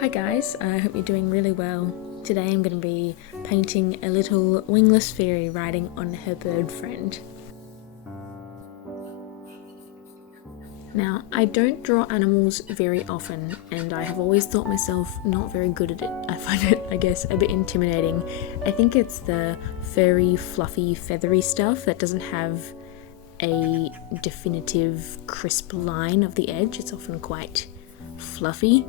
Hi guys, I hope you're doing really well. Today I'm going to be painting a little wingless fairy riding on her bird friend. Now, I don't draw animals very often and I have always thought myself not very good at it. I find it, I guess, a bit intimidating. I think it's the furry, fluffy, feathery stuff that doesn't have a definitive crisp line of the edge. It's often quite fluffy.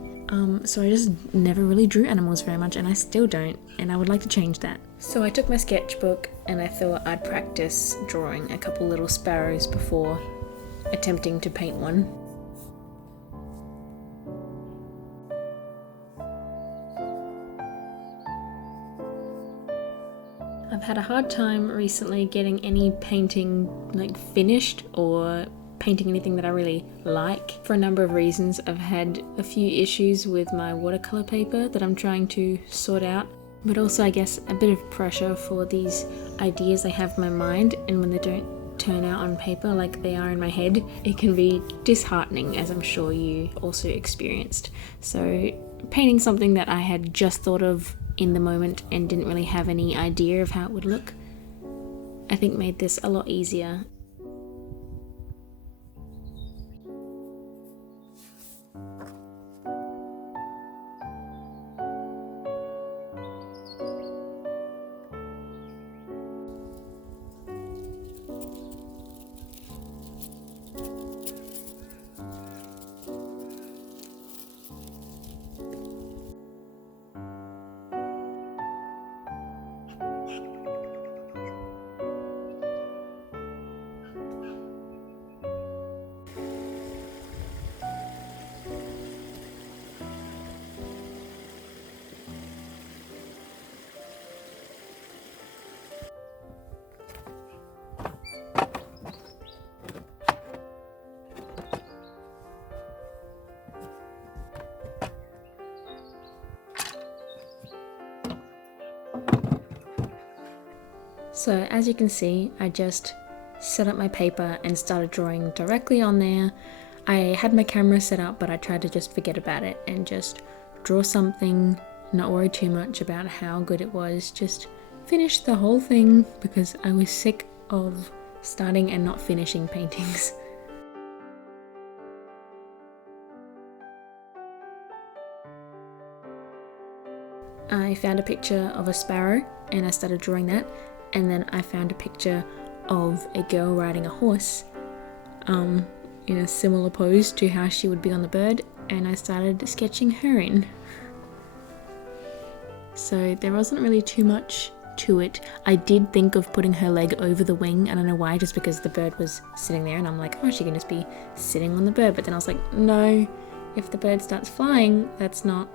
So I just never really drew animals very much, and I still don't, and I would like to change that. So I took my sketchbook and I thought I'd practice drawing a couple little sparrows before attempting to paint one. I've had a hard time recently getting any painting finished or painting anything that I really like. For a number of reasons, I've had a few issues with my watercolour paper that I'm trying to sort out, but also I guess a bit of pressure for these ideas I have in my mind, and when they don't turn out on paper like they are in my head, it can be disheartening, as I'm sure you also experienced. So painting something that I had just thought of in the moment and didn't really have any idea of how it would look, I think made this a lot easier. So as you can see, I just set up my paper and started drawing directly on there. I had my camera set up, but I tried to just forget about it and just draw something, not worry too much about how good it was, just finish the whole thing because I was sick of starting and not finishing paintings. I found a picture of a sparrow and I started drawing that. And then I found a picture of a girl riding a horse in a similar pose to how she would be on the bird, and I started sketching her in. So there wasn't really too much to it. I did think of putting her leg over the wing, I don't know why, just because the bird was sitting there and I'm like, oh, she can just be sitting on the bird, but then I was like, no, if the bird starts flying, that's not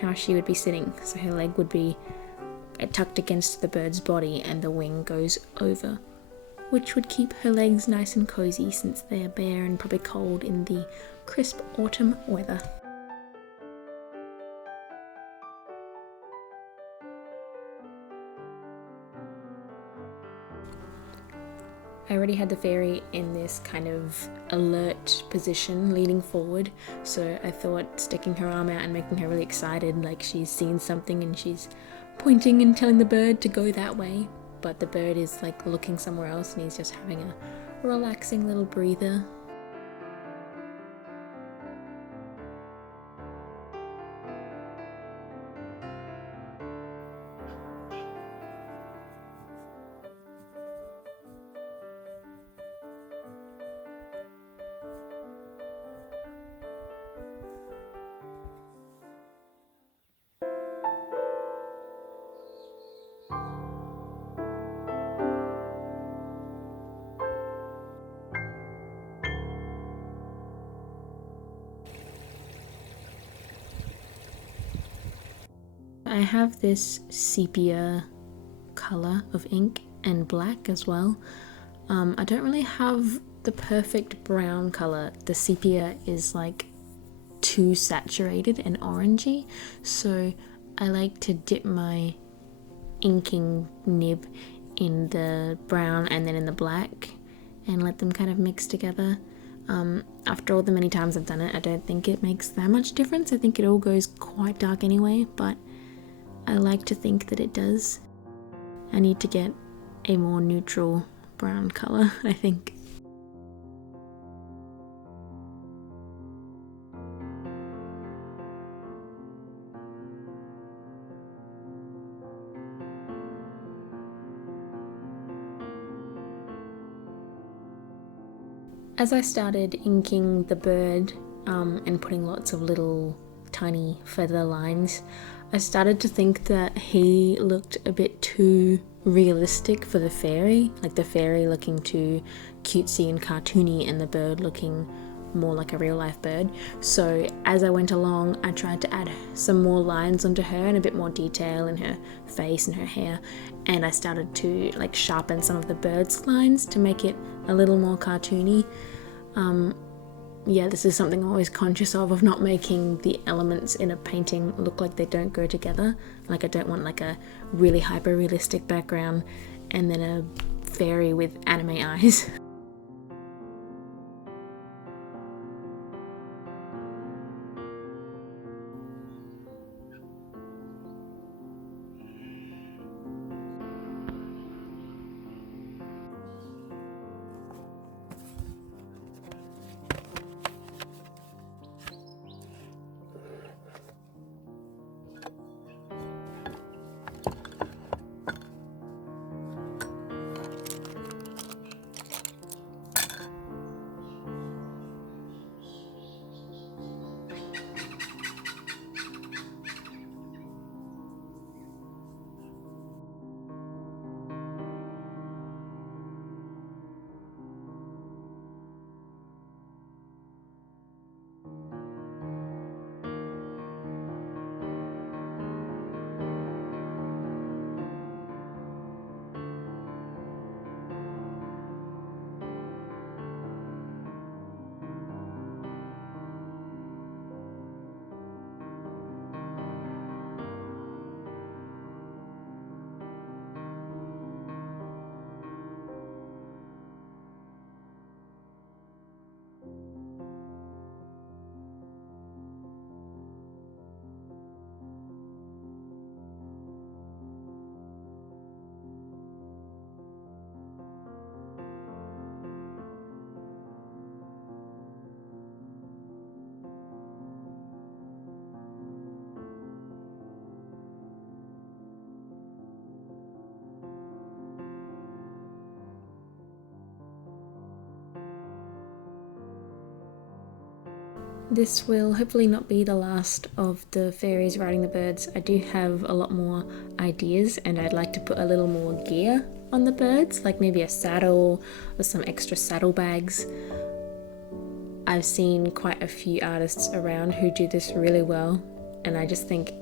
how she would be sitting. So her leg would be tucked against the bird's body and the wing goes over, which would keep her legs nice and cozy since they are bare and probably cold in the crisp autumn weather. I already had the fairy in this kind of alert position, leaning forward, so I thought sticking her arm out and making her really excited, like she's seen something and she's pointing and telling the bird to go that way, but the bird is like looking somewhere else and he's just having a relaxing little breather. I have this sepia colour of ink and black as well. I don't really have the perfect brown colour. The sepia is like too saturated and orangey, so I like to dip my inking nib in the brown and then in the black and let them kind of mix together. After all the many times I've done it, I don't think it makes that much difference. I think it all goes quite dark anyway, but I like to think that it does. I need to get a more neutral brown colour, I think. As I started inking the bird and putting lots of little tiny feather lines, I started to think that he looked a bit too realistic for the fairy, like the fairy looking too cutesy and cartoony and the bird looking more like a real life bird. So as I went along, I tried to add some more lines onto her and a bit more detail in her face and her hair, and I started to like sharpen some of the bird's lines to make it a little more cartoony. Yeah, this is something I'm always conscious of not making the elements in a painting look like they don't go together. Like I don't want like a really hyper realistic background and then a fairy with anime eyes. This will hopefully not be the last of the fairies riding the birds. I do have a lot more ideas and I'd like to put a little more gear on the birds, like maybe a saddle or some extra saddlebags. I've seen quite a few artists around who do this really well, and I just think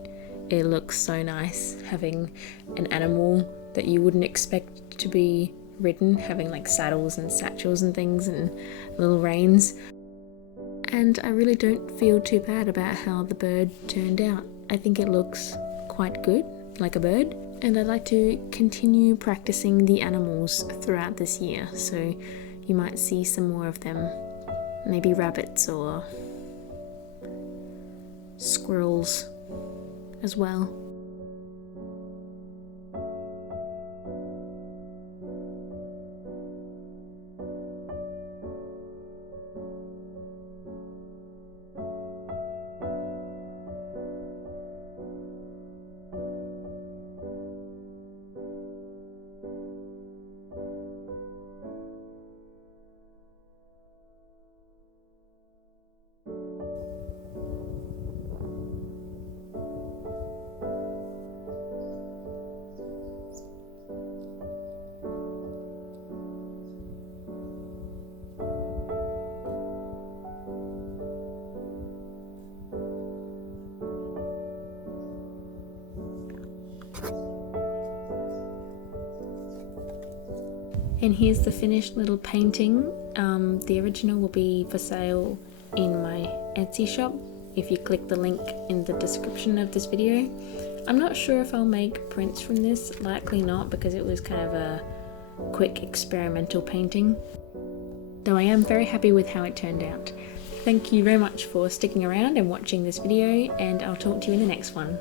it looks so nice having an animal that you wouldn't expect to be ridden, having like saddles and satchels and things and little reins. And I really don't feel too bad about how the bird turned out. I think it looks quite good, like a bird, and I'd like to continue practicing the animals throughout this year, so you might see some more of them. Maybe rabbits or squirrels as well. And here's the finished little painting. The original will be for sale in my Etsy shop if you click the link in the description of this video. I'm not sure if I'll make prints from this, likely not, because it was kind of a quick experimental painting. though I am very happy with how it turned out. Thank you very much for sticking around and watching this video, and I'll talk to you in the next one.